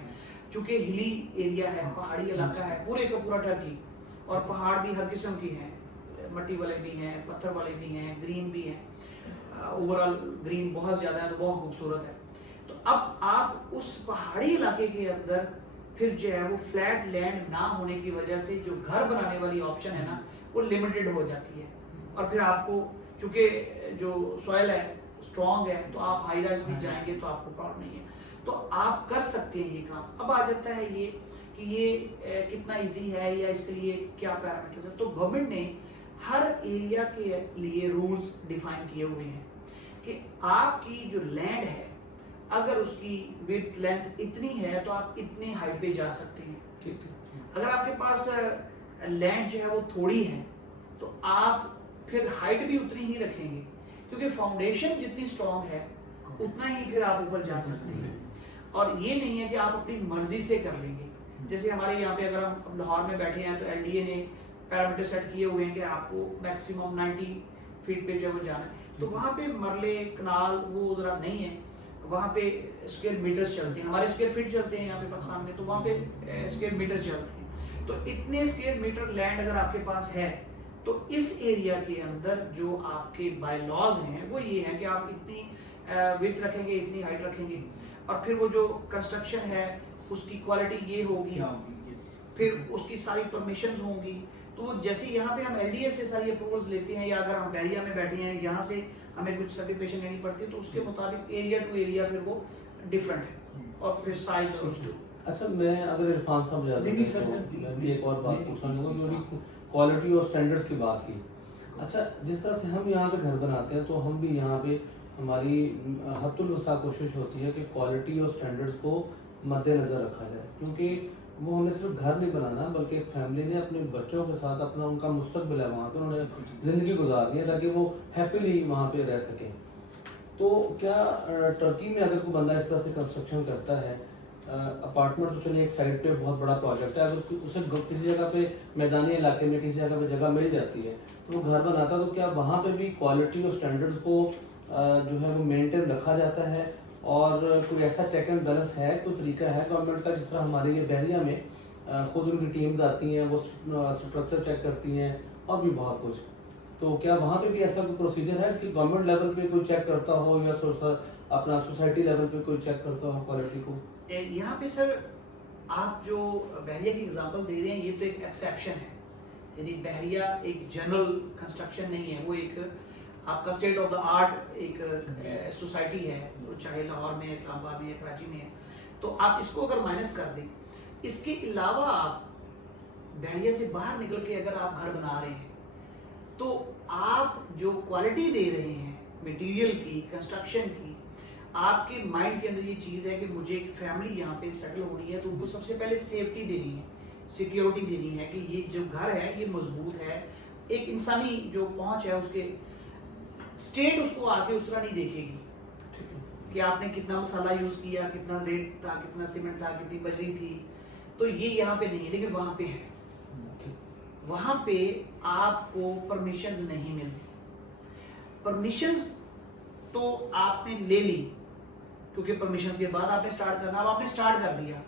चूँकि हिली एरिया है, पहाड़ी इलाका है, पूरे का पूरा टर्की, और पहाड़ भी हर किस्म की हैं, मट्टी वाले भी हैं, पत्थर वाले भी हैं, ग्रीन भी हैं, ओवरऑल ग्रीन बहुत ज़्यादा है, तो बहुत खूबसूरत है। तो अब आप उस पहाड़ी इलाके के अंदर फिर जो है वो फ्लैट लैंड ना होने की वजह से जो घर बनाने वाली ऑप्शन है ना, वो लिमिटेड हो जाती है, और फिर आपको चूँकि जो सॉइल है स्ट्रॉन्ग है, तो आप हाई राइज भी जाएंगे तो आपको प्रॉब्लम नहीं है, तो आप कर सकते हैं ये काम। अब आ जाता है ये कि ये कितना इजी है या इसके लिए क्या पैरामीटर्स है। तो गवर्नमेंट ने हर एरिया के लिए रूल्स डिफाइन किए हुए हैं कि आपकी जो लैंड है, अगर उसकी विड्थ लेंथ इतनी है तो आप इतनी हाइट पे जा सकते हैं, ठीक है। अगर आपके पास लैंड जो है वो थोड़ी है, तो आप फिर हाइट भी उतनी ही रखेंगे, क्योंकि फाउंडेशन जितनी स्ट्रॉन्ग है उतना ही फिर आप ऊपर जा सकते हैं। और ये नहीं है कि आप अपनी मर्जी से कर लेंगे। जैसे हमारे यहाँ पे अगर हम लाहौर में बैठे हैं, तो LDA ने पैरामीटर सेट किए हुए हैं कि आपको मैक्सिमम 90 फीट पे जो वो जाना है, तो वहाँ पे मरले कनाल वो जरा नहीं है, वहाँ पे स्क्वायर मीटर्स चलते हैं, हमारे स्क्वायर फीट चलते हैं यहाँ पे पाकिस्तान में, तो वहाँ पे स्क्वायर मीटर चलते हैं। तो इतने स्क्वायर मीटर लैंड अगर आपके पास है, तो इस एरिया के अंदर जो आपके बाय लॉज हैं वो ये है कि आप इतनी विड्थ रखेंगे, इतनी हाइट रखेंगे, और फिर वो जो कंस्ट्रक्शन है उसकी क्वालिटी ये होगी, फिर उसकी सारी परमिशंस होंगी। तो जैसे यहाँ पे हम LDA से सारी अप्रूवल्स लेते हैं, या अगर हम बहरिया में बैठे हैं यहाँ से हमें कुछ सर्टिफिकेशन लेनी पड़ती है, तो उसके मुताबिक एरिया टू एरिया फिर वो डिफरेंट है, और फिर साइज और उसकी। अच्छा, मैं अगर इरफान साहब मैं भी एक और बात पूछना चाहूँगा, क्वालिटी और स्टैंडर्ड्स की बात की। अच्छा, जिस तरह से हम यहाँ पे घर बनाते हैं, तो हम भी यहाँ पे हमारी हत्तुल वसा कोशिश होती है कि क्वालिटी और स्टैंडर्ड्स को मद्देनजर रखा जाए, क्योंकि वो हमें सिर्फ घर नहीं बनाना बल्कि एक फैमिली ने अपने बच्चों के साथ अपना उनका मुस्तकबिल है वहाँ पे, उन्होंने ज़िंदगी गुजारनी है ताकि वो हैप्पीली वहाँ पे रह सकें। तो क्या टर्की में अगर कोई बंदा इस तरह से कंस्ट्रक्शन करता है, अपार्टमेंट तो चलिए एक साइड पे बहुत बड़ा प्रोजेक्ट है, अगर उसे किसी जगह पे मैदानी इलाके में किसी जगह पे जगह मिल जाती है तो वो घर बनाता है, तो क्या वहाँ पे भी क्वालिटी और स्टैंडर्ड्स को जो है वो मेंटेन रखा जाता है? और कोई ऐसा चेक एंड बैलेंस है, कोई तरीका है गवर्नमेंट का, जिस तरह हमारे ये बहरिया में खुद उनकी टीम्स आती हैं, वो स्ट्रक्चर चेक करती हैं और भी बहुत कुछ, तो क्या वहाँ पे भी ऐसा कोई प्रोसीजर है कि गवर्नमेंट लेवल पे कोई चेक करता हो या अपना सोसाइटी लेवल पे कोई चेक करता हो क्वालिटी को? यहाँ पे सर आप जो बहरिया की एग्जांपल दे रहे हैं ये तो एक एक्सेप्शन है, यानी बहरिया एक जनरल कंस्ट्रक्शन नहीं है, वो एक आपका स्टेट ऑफ द आर्ट एक सोसाइटी है, चाहे लाहौर में, इस्लामाबाद में, कराची में है। तो आप इसको अगर माइनस कर दें, इसके अलावा आप बहरिया से बाहर निकल के अगर आप घर बना रहे हैं तो आप जो क्वालिटी दे रहे हैं मटेरियल की, कंस्ट्रक्शन की, आपके माइंड के अंदर ये चीज़ है कि मुझे एक फैमिली यहाँ पे सेटल हो रही है तो उनको सबसे पहले सेफ्टी देनी है, सिक्योरिटी देनी है कि ये जो घर है ये मजबूत है, एक इंसानी जो पहुंच है उसके स्टेट उसको आके उस तरह नहीं देखेगी कि आपने कितना मसाला यूज किया, कितना रेट था, कितना सीमेंट था, कितनी बजरी थी, तो ये यहाँ पे नहीं है, लेकिन वहां पे है। वहां पे आपको परमिशंस नहीं मिलती, परमिशंस तो आपने ले ली क्योंकि परमिशंस के बाद आपने स्टार्ट करना, अब आपने स्टार्ट कर दिया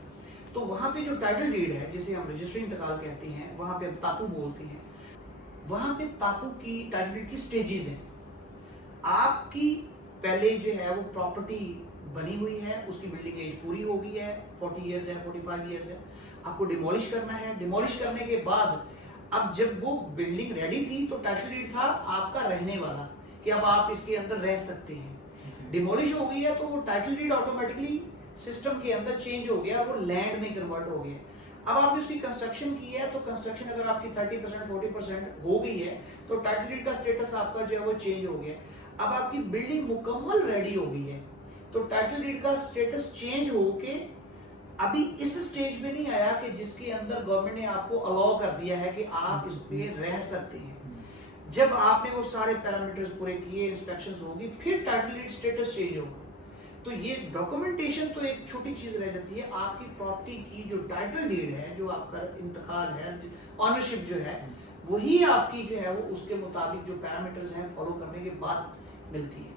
तो वहां पे जो टाइटल डीड है जिसे हम रजिस्ट्री इंतकाल कहते हैं, वहां पे हम तापू बोलते हैं, वहां पे तापू की टाइटल डीड की स्टेजेस हैं। आपकी पहले जो है वो प्रॉपर्टी बनी हुई है, उसकी बिल्डिंग एज पूरी हो गई है, 40 इयर्स है, 45 इयर्स है, आपको डिमोलिश करना है। डिमोलिश करने के बाद अब जब वो बिल्डिंग रेडी थी तो टाइटल डीड था आपका रहने वाला कि अब आप इसके अंदर रह सकते हैं। डिमोलिश हो गई है तो वो टाइटल डीड ऑटोमेटिकली सिस्टम के अंदर चेंज हो गया, वो लैंड में कन्वर्ट हो गया। अब आपने उसकी कंस्ट्रक्शन की है तो कंस्ट्रक्शन अगर आपकी 30% 40% हो गई है तो टाइटल डीड का स्टेटस आपका जो है वो चेंज हो गया। अब आपकी बिल्डिंग मुकम्मल रेडी हो गई है तो टाइटल डीड का स्टेटस चेंज होके अभी इस स्टेज में नहीं आया कि जिसके अंदर गवर्नमेंट ने आपको अलाउ कर दिया है कि आप इस पे रह सकते हैं। जब आपने वो सारे पैरामीटर्स पूरे किए, इंस्पेक्शंस होगी, फिर टाइटल डीड स्टेटस चेंज होगा। तो ये डॉक्यूमेंटेशन तो एक छोटी चीज रह जाती है, आपकी प्रॉपर्टी की जो टाइटल डीड है, जो आपका इंतकाल है, ऑनरशिप जो है, वही आपकी जो है वो उसके मुताबिक जो पैरामीटर्स हैं फॉलो करने के बाद मिलती है।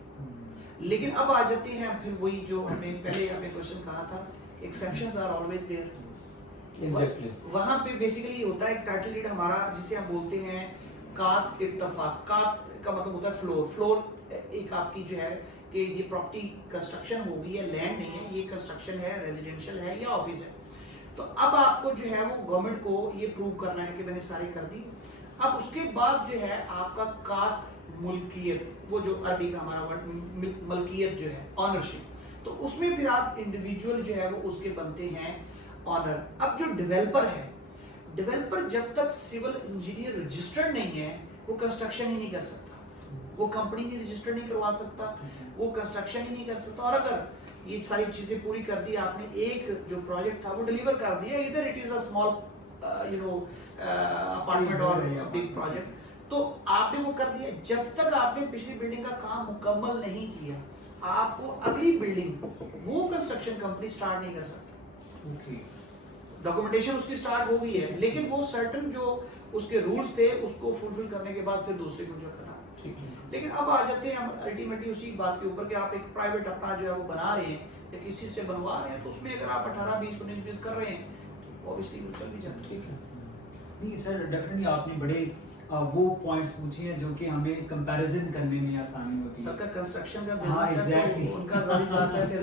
लेकिन अब आ जाते हैं फिर वही जो हमने पहले आपने क्वेश्चन कहा था, exceptions are always there. Exactly वहां पे बेसिकली होता है टाइटल डीड हमारा जिसे हम बोलते हैं कात इत्तफाक। कात का मतलब होता है फ्लोर। फ्लोर एक आपकी जो है कि ये प्रॉपर्टी कंस्ट्रक्शन हो गई है, लैंड नहीं है, ये कंस्ट्रक्शन है, रेजिडेंशियल है या ऑफिस है। तो अब आपको जो है वो गवर्नमेंट को ये प्रूव करना है कि मैंने सारी कर दी। अब उसके बाद जो है आपका कात मुल्कियत, वो जो अरबी का हमारा वर्ड मलकियत जो है, ऑनरशिप, तो उसमें फिर आप इंडिविजुअल जो है वो उसके बनते हैं ऑनर। अब जो डेवलपर है, डेवलपर जब तक सिविल इंजीनियर रजिस्टर्ड नहीं है वो कंस्ट्रक्शन ही नहीं कर सकता, वो कंपनी ही रजिस्टर नहीं करवा सकता, वो कंस्ट्रक्शन ही नहीं कर सकता। और अगर ये सारी चीजें पूरी कर दी आपने, एक जो प्रोजेक्ट था वो डिलीवर कर दिया, इधर it is a small apartment और बिग प्रोजेक्ट, तो आपने वो कर दिया। जब तक आपने पिछली बिल्डिंग का काम मुकम्मल नहीं किया, आपको अगली बिल्डिंग वो कंस्ट्रक्शन कंपनी स्टार्ट नहीं कर सकती। डॉक्यूमेंटेशन उसकी स्टार्ट हो गई है, लेकिन वो सर्टन जो उसके रूल्स थे उसको फुलफिल करने के बाद फिर दूसरे को जो करना। ठीक है। लेकिन अब आ जाते हैं हम अल्टीमेटली उसी बात के ऊपर कि आप एक प्राइवेट अपना जो है वो बना रहे हैं या किसी से बनवा रहे हैं, तो उसमें अगर आप 18, 20, 19, 20 कर रहे हैं तो ऑब्वियसली वो चल भी जाता है। ठीक है। नहीं सर, डेफिनेटली आपने बड़े वो पॉइंट्स पूछे हैं जो कि हमें कंपैरिजन करने में आसानी होती है। सबका कंस्ट्रक्शन का हाँ, बिजनेस है exactly. तो उनका जारी बात है, फिर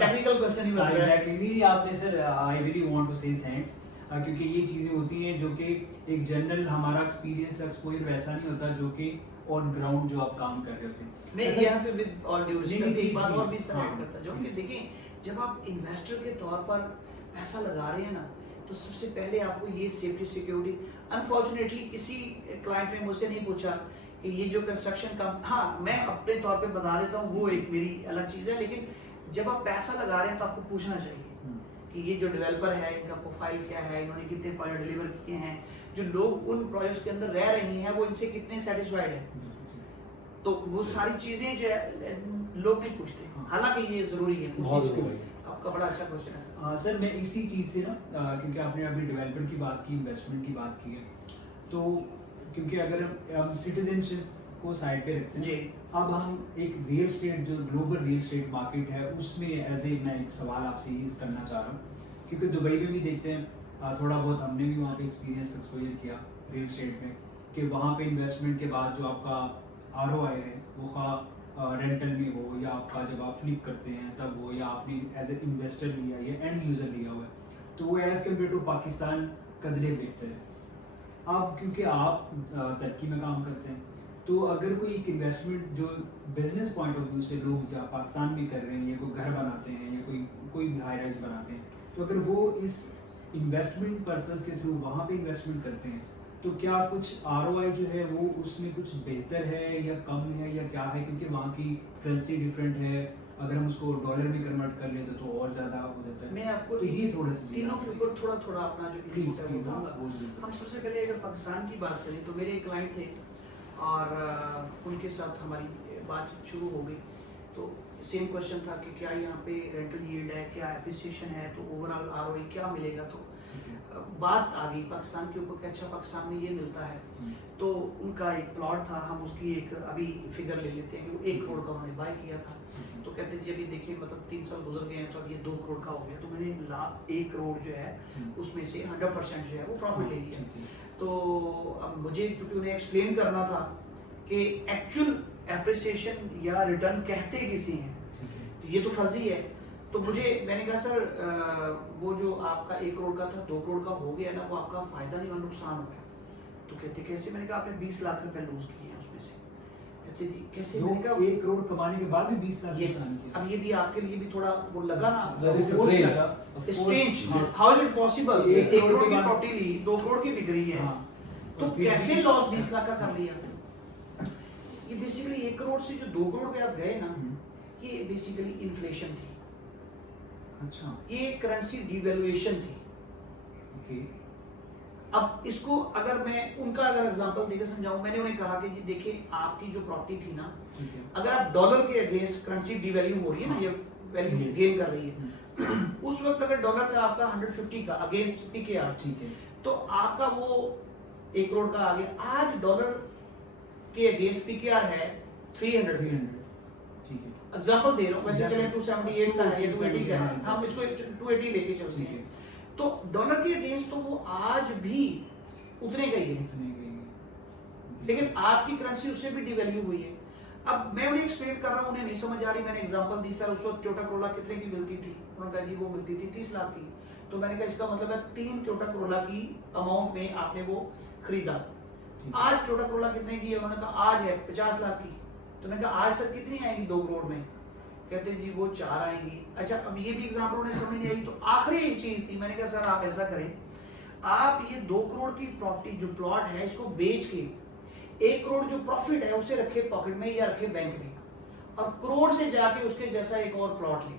टेक्निकल क्वेश्चन ही बनता है। एग्जैक्टली। नहीं आपने sir, I really want to say thanks, क्योंकि ये चीजें होती हैं जो कि एक जनरल हमारा एक्सपीरियंस एक्सपोजर वैसा नहीं होता जो कि ऑन ग्राउंड जो आप काम कर रहे होते हैं। मैं यहाँ पे विद ऑल ड्यू रिस्पेक्ट एक बात और भी हाँ, सवाल करता जो कि please. देखिए, जब आप इन्वेस्टर के तौर पर पैसा लगा रहे हैं ना, तो सबसे पहले आपको ये सेफ्टी सिक्योरिटी, अनफॉर्चुनेटली किसी क्लाइंट ने मुझसे नहीं पूछा कि ये जो कंस्ट्रक्शन का, हाँ मैं अपने तौर पे बता देता हूँ, वो एक मेरी अलग चीज़ है, लेकिन जब आप पैसा लगा रहे हैं तो आपको पूछना चाहिए कि ये जो डेवलपर है इनका प्रोफाइल क्या है, इन्होंने कितने प्रोजेक्ट डिलीवर किए हैं, जो लोग उन प्रोजेक्ट्स के अंदर रह रहे हैं वो इनसे कितने सेटिस्फाइड है। तो वो सारी चीजें जो है लोग नहीं पूछते, हालांकि ये जरूरी है। बहुत जरूरी है। आपका बड़ा अच्छा क्वेश्चन है सर। सर मैं इसी चीज़ से ना क्योंकि आपने अभी डेवलपमेंट की बात की, इन्वेस्टमेंट की बात की है, तो क्योंकि अगर हम सिटीजनशिप को साइड पे रखते हैं जी। अब हम एक रियल स्टेट जो ग्लोबल रियल स्टेट मार्केट है उसमें एज ए मैं एक सवाल आपसे ही करना चाह रहा हूँ, क्योंकि दुबई में भी देखते हैं थोड़ा बहुत हमने भी वहाँ पे एक्सपीरियंस एक्सपोजर किया रियल स्टेट में, कि वहाँ पे इन्वेस्टमेंट के बाद जो आपका ROI है वो रेंटल में हो या आपका जब आप फ्लिप करते हैं तब हो या आपने एज ए इन्वेस्टर लिया या एंड यूज़र लिया हुआ है, तो वो एज़ कम्पेयर टू पाकिस्तान कदरे बेहतर है। अब क्योंकि आप टर्की में काम करते हैं, तो अगर कोई एक इन्वेस्टमेंट जो बिजनेस पॉइंट ऑफ व्यू से लोग या पाकिस्तान में कर रहे हैं या कोई घर बनाते हैं या कोई भी हाई राइज बनाते हैं, तो अगर वो इस इन्वेस्टमेंट पर्पस के थ्रू वहाँ पे इन्वेस्टमेंट करते हैं तो क्या कुछ ROI जो है वो उसमें कुछ बेहतर है या कम है या क्या है, क्योंकि वहाँ की करेंसी डिफरेंट है, अगर हम उसको डॉलर में कन्वर्ट कर लेते तो और ज़्यादा हो जाता है। मैं आपको तो ये थोड़ा सा तीनों के ऊपर थोड़ा थोड़ा अपना जो प्लीज input है वो दूंगा। हम सबसे पहले अगर पाकिस्तान की बात करें तो मेरे एक क्लाइंट थे और उनके साथ हमारी बातचीत शुरू हो गई, तो सेम क्वेश्चन था कि क्या यहाँ पे रेंटल यील्ड है, क्या एप्रिसिएशन है, तो ओवरऑल ROI क्या मिलेगा। तो बात आ गई पाकिस्तान के ऊपर कि अच्छा पाकिस्तान में ये मिलता है, तो उनका एक प्लॉट था, हम उसकी एक अभी फिगर ले लेते हैं कि वो 1 करोड़ का उन्होंने बाय किया था। तो कहते जी अभी देखिए मतलब 3 साल गुजर गए हैं तो अब ये 2 करोड़ का हो गया, तो मैंने 1 करोड़ जो है उसमें से 100% जो है वो प्रॉफिट ले लिया। तो अब मुझे चूंकि उन्हें एक्सप्लेन करना था कि एक्चुअल एप्रिसिएशन या रिटर्न कहते किसी हैं, तो ये तो फर्जी है। तो मैंने कहा सर वो जो आपका 1 करोड़ का था 2 करोड़ का हो गया ना, वो आपका फायदा नहीं और नुकसान हो गया। तो कहते कैसे? मैंने कहा आपने 20 लाख रुपए लूज किए हैं उसमें से। कहते जी कैसे? मैंने कहा 1 करोड़ कमाने के बाद भी 20 लाख यस। नुकसान किया। अब ये भी आपके लिए भी थोड़ा वो लगा ना, That is वो strange. लगा। Strange. Yes. How is it possible? 1 1 crore की बाद- प्रॉपर्टी ली, 2 करोड़ की बिक रही है, हाँ। तो और फिर कैसे भी- लॉस 20 लाख का कर लिया? ये बेसिकली 1 करोड़ से जो 2 करोड़ पे आप गए ना, ये बेसिकली इन्फ्लेशन थी, अच्छा ये करेंसी डिवैल्यूएशन थी। ओके अब इसको अगर मैं उनका अगर एग्जांपल देकर समझाऊं, मैंने उन्हें कहा कि जी देखिए आपकी जो प्रॉपर्टी थी ना, ठीक है अगर आप डॉलर के अगेंस्ट करेंसी डिवैल्यू हो रही है ना, ये वैल्यू Yes. गेन कर रही है, उस वक्त अगर डॉलर था आपका 150 का अगेंस्ट PKR, ठीक है तो आपका वो 1 करोड़ का आ गया। आज डॉलर के अगेंस्ट PKR है 300। 300 ठीक है एग्जांपल दे रहा हूँ, वैसे चले Exactly. 278 का है या 280 का है, हाँ, हम इसको 280 लेके चलते ठीक हैं। है तो डॉलर के अगेंस्ट तो वो आज भी उतने का ही है, इतने गई लेकिन आपकी करेंसी उससे भी डिवैल्यू हुई है। अब मैं उन्हें एक्सप्लेन कर रहा हूँ, उन्हें नहीं समझ आ रही, मैंने एग्जांपल दी सर उस वक्त टोयोटा कोरोला कितने की मिलती थी, उन्होंने कहा जी वो मिलती थी 30 लाख की। तो मैंने कहा इसका मतलब है 3 टोयोटा कोरोला की अमाउंट में आपने वो खरीदा। आज टोयोटा कोरोला कितने की है? उन्होंने कहा आज है 50 लाख की। तो मैंने कहा आज सर कितनी आएगी 2 करोड़ में? कहते जी वो 4 आएंगी। अच्छा अब ये भी एग्जांपल उन्हें समझ नहीं आई, तो आखिरी एक चीज थी, मैंने कहा सर आप ऐसा करें, आप ये 2 करोड़ की प्रॉपर्टी जो प्लॉट है इसको बेच के 1 करोड़ जो प्रॉफिट है उसे रखे पॉकेट में या रखे बैंक में, और करोड़ से जाके उसके जैसा एक और प्लॉट ले।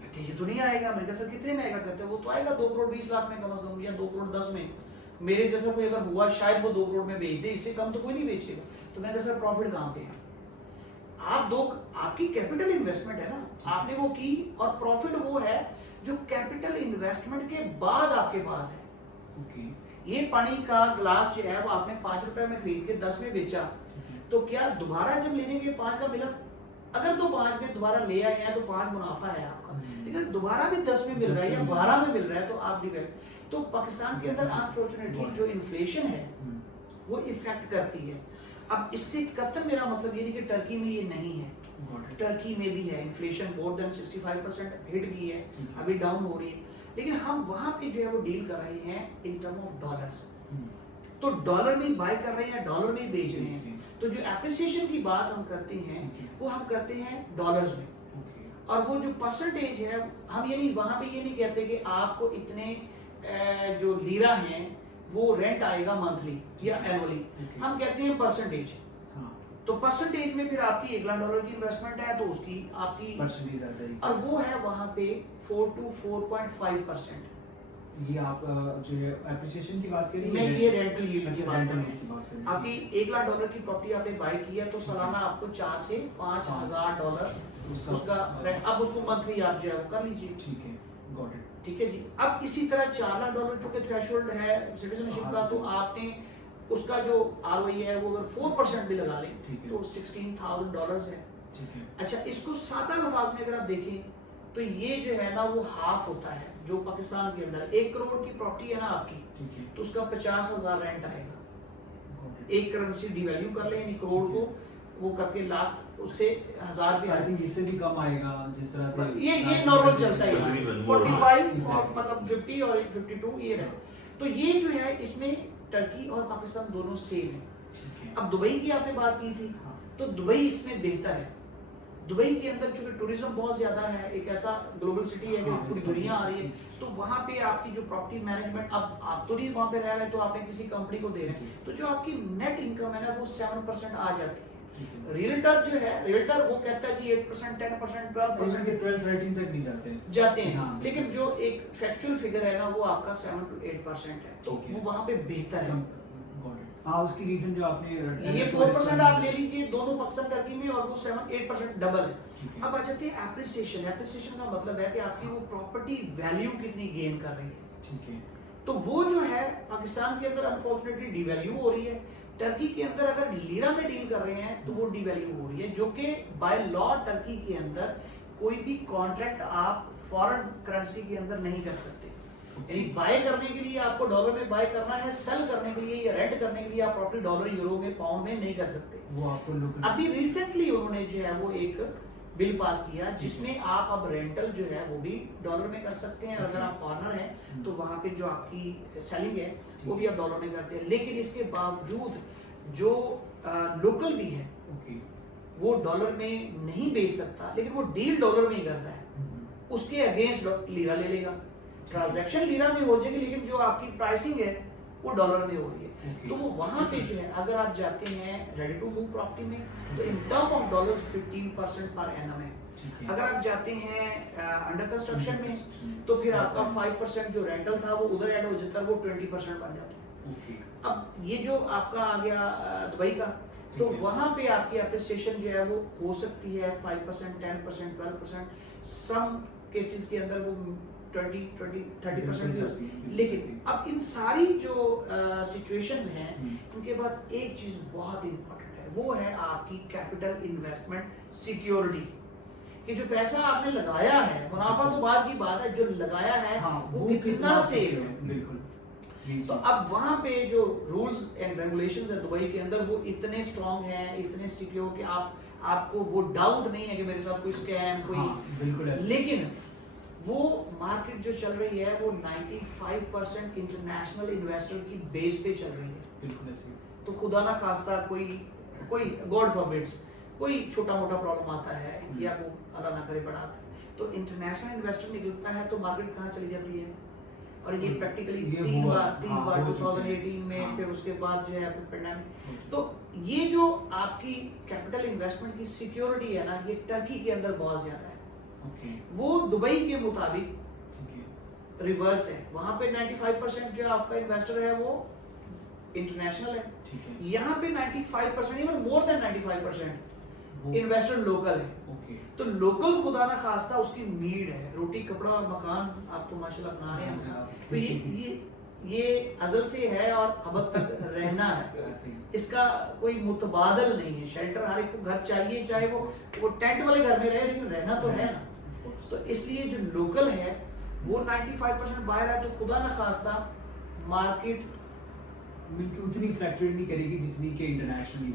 कहते ये तो नहीं आएगा। मैंने कहा सर कितने में आएगा? कहते वो तो आएगा 2 करोड़ 20 लाख में कम से कम, या 2 करोड़ 10 में। मेरे जैसा कोई अगर हुआ शायद वो 2 करोड़ में बेच दे, इससे कम तो कोई नहीं बेचेगा। तो मैंने कहा सर प्रॉफिट कहाँ पे है? आपकी कैपिटल इन्वेस्टमेंट है ना, आपने वो की, और प्रॉफिट वो है जो कैपिटल इन्वेस्टमेंट के बाद आपके पास है। ओके ये पानी का ग्लास जो है वो आपने 5 रुपए में खरीद के 10 में बेचा, तो क्या दोबारा जब लेने के 5 का मिला? अगर तो 5 में दोबारा ले आए हैं तो 5 मुनाफा है आपका, लेकिन दोबारा भी 10 में मिल रहा है या 12 में मिल रहा है, तो आप डिवेल्प। तो पाकिस्तान के अंदर अनफॉर्चुनेटली जो इन्फ्लेशन है वो इफेक्ट करती है। अब इससे कतई मेरा मतलब ये नहीं कि टर्की में ये नहीं है, टर्की में भी है इन्फ्लेशन, मोर देन 65% हिट की है, अभी डाउन हो रही है, लेकिन हम वहां पे जो है वो डील कर रहे हैं इन टर्म ऑफ डॉलर्स। तो डॉलर में बाय कर रहे हैं, डॉलर में बेच रहे हैं। तो जो एप्रिसिएशन की बात हम करते हैं वो हम करते हैं डॉलर्स में, और वो जो परसेंटेज है हम ये नहीं, वहां पे ये नहीं कहते कि आपको इतने जो लीरा हैं वो रेंट आएगा मंथली या एनुअली, हम कहते हैं परसेंटेज। तो परसेंटेज में फिर आपकी $1 लाख की इन्वेस्टमेंट है तो उसकी आपकी परसेंटेज आ जाएगी। और वो है वहां पे 4 to 4.5%। ये आप जो है एप्रिसिएशन की बात करें, मैं ये रेंटल यील्ड की अच्छा, बात रेंटल कर यील्ड की बात कर रहे हैं। आपकी $1 लाख की प्रॉपर्टी आपने बाय की है तो सालाना आपको $4,000 से $5,000 उसका अब उसको मंथली आप जो है वो कर लीजिए। ठीक है, गॉट इट। ठीक है जी। अब इसी तरह $4,00,000 चूंकि थ्रेशोल्ड है सिटीजनशिप का, तो आपने उसका जो ROI है वो अगर 4% भी लगा लें ठीक है। तो $16,000 है। ठीक है, अच्छा, इसको सादा अल्फाज में अगर आप देखें तो ये जो है ना वो हाफ होता है जो पाकिस्तान के अंदर 1 करोड़ की प्रॉपर्टी है ना आपकी, ठीक है, तो उसका 50,000 रेंट आएगा। Got it. एक करेंसी डिवैल्यू कर लें यानी करोड़ को वो करके लाख उससे 1,000 पे आई थिंक इससे भी कम आएगा जिस तरह से ये नॉर्मल चलता है यहाँ। तकरीबन 45 और Exactly. मतलब 50 और 52 ये रहे। तो ये जो है इसमें टर्की और पाकिस्तान दोनों सेम है। ठीक है। अब दुबई की आपने बात की थी, हाँ। तो दुबई इसमें बेहतर है। दुबई के अंदर चूंकि टूरिज्म बहुत ज्यादा है, एक ऐसा ग्लोबल सिटी है कि हाँ, पूरी exactly. दुनिया आ रही है, तो वहां पे आपकी जो प्रॉपर्टी मैनेजमेंट, अब आप तो नहीं वहां पे रह रहे तो आपने किसी कंपनी को दे रहे हैं, Yes. तो जो आपकी नेट इनकम है ना वो 7% आ जाती है। ठीक है। रियल्टर जो है, रियल्टर वो कहता है कि 8%, 10%, 12% 12-13 तक भी जाते हैं। जाते हैं, हाँ, लेकिन जो एक फैक्चुअल फिगर है ना वो आपका 7 to 8% है, तो ठीक है। वो वहां पे बेहतर है। Got it. हाँ, उसकी रीजन जो आपने ये 4% आप ले लीजिए दोनों पाकिस्तान टर्की में, और वो 7-8% डबल है। ठीक है। अब आ जाते हैं एप्रिसिएशन। एप्रिसिएशन का मतलब है कि आपकी वो प्रॉपर्टी वैल्यू कितनी गेन कर रही है। ठीक है, तो वो जो है पाकिस्तान के अंदर अनफॉर्चुनेटली डिवैल्यू हो रही है, टर्की के अंदर अगर लीरा में डील कर रहे हैं तो वो डिवैल्यू हो रही है, जो कि बाय लॉ टर्की के अंदर कोई भी कॉन्ट्रैक्ट आप फॉरेन करेंसी के अंदर नहीं कर सकते। यानी बाय करने के लिए आपको डॉलर में बाय करना है, सेल करने के लिए या रेंट करने के लिए आप प्रॉपर्टी डॉलर, यूरो में, पाउंड में नहीं कर सकते। वो आपको लोकल अभी रिसेंटली उन्होंने जो है वो एक बिल पास किया जिसमें आप अब रेंटल जो है वो भी डॉलर में कर सकते हैं, और अगर आप फॉरेनर हैं तो वहां पे जो आपकी सेलिंग है वो भी आप डॉलर में करते हैं। लेकिन इसके बावजूद जो लोकल भी है ओके, वो डॉलर में नहीं बेच सकता, लेकिन वो डील डॉलर में ही करता है, उसके अगेंस्ट लीरा ले लेगा, ट्रांजैक्शन लीरा में हो जाएगी, लेकिन जो आपकी प्राइसिंग है वो डॉलर में हो रही है। Okay. तो वो वहां पे जो है अगर आप जाते हैं रेडी टू मूव प्रॉपर्टी में तो in term of dollars 15% per annum है। ठीक है। अगर आप जाते हैं अंडर कंस्ट्रक्शन में construction। तो फिर आपका 5% जो रेंटल था वो उधर ऐड हो जाता है, वो 20% बन जाता है। ओके, अब ये जो आपका आ गया दुबई का, तो ठीक है। वहां पे आपकी एप्रिसिएशन जो है वो हो सकती है 5%, 10%, 12%, सम केसेस के अंदर वो 20-30% भी होती है। लेकिन अब इन सारी जो सिचुएशंस हैं उनके बाद एक चीज बहुत इंपॉर्टेंट है, वो है आपकी कैपिटल इन्वेस्टमेंट सिक्योरिटी, कि जो पैसा आपने लगाया है, मुनाफा तो बाद की बात है, जो लगाया है हाँ, वो कितना सेफ है। बिल्कुल। ये तो चीज़। अब वहां पे जो रूल्स एंड रेगुलेशंस है दुबई के अंदर वो इतने स्ट्रांग हैं, इतने सिक्योर कि आपको वो डाउट नहीं है कि मेरे साथ कोई स्कैम कोई हाँ, बिल्कुल ऐसे। लेकिन वो मार्केट जो चल रही है वो 95% इंटरनेशनल इन्वेस्टर की बेस पे चल रही है। बिल्कुल ऐसे। तो खुदा ना खास्ता कोई गॉड फॉरबिड्स कोई छोटा मोटा प्रॉब्लम आता है या वो अल्लाह ना करे बड़ा आता है, तो इंटरनेशनल इन्वेस्टर निकलता है तो मार्केट कहाँ चली जाती है। और ये प्रैक्टिकली ये तीन हुआ, बार हाँ, हो चुके हैं। 2018 में, हाँ। फिर उसके बाद जो है पेंडेमिक। हो चुके तो ये जो आपकी कैपिटल इन्वेस्टमेंट की सिक्योरिटी है ना, ये टर्की के अंदर बहुत ज्यादा है। ओके, वो दुबई के मुताबिक ठीक है, रिवर्स है, वहां पे 95% जो आपका इन्वेस्टर है वो इंटरनेशनल है, ठीक है। यहाँ पे 95% इवन मोर देन 95% वो- इन्वेस्टर लोकल है। ओके, तो लोकल खुदा ना खास्ता उसकी नीड है, रोटी कपड़ा और मकान आप तो माशाल्लाह बना रहे हैं, हाँ, तो ये अजल से है और अब तक रहना है, ऐसे ही। इसका कोई मुतबादल नहीं है। शेल्टर हर एक को घर चाहिए, चाहे वो टेंट वाले घर में रहे, लेकिन रहना तो है ना। तो इसलिए जो लोकल है वो 95% बाहर है, तो खुदा ना खास्ता मार्केट उतनी फ्लक्चुएट नहीं करेगी जितनी कि इंटरनेशनली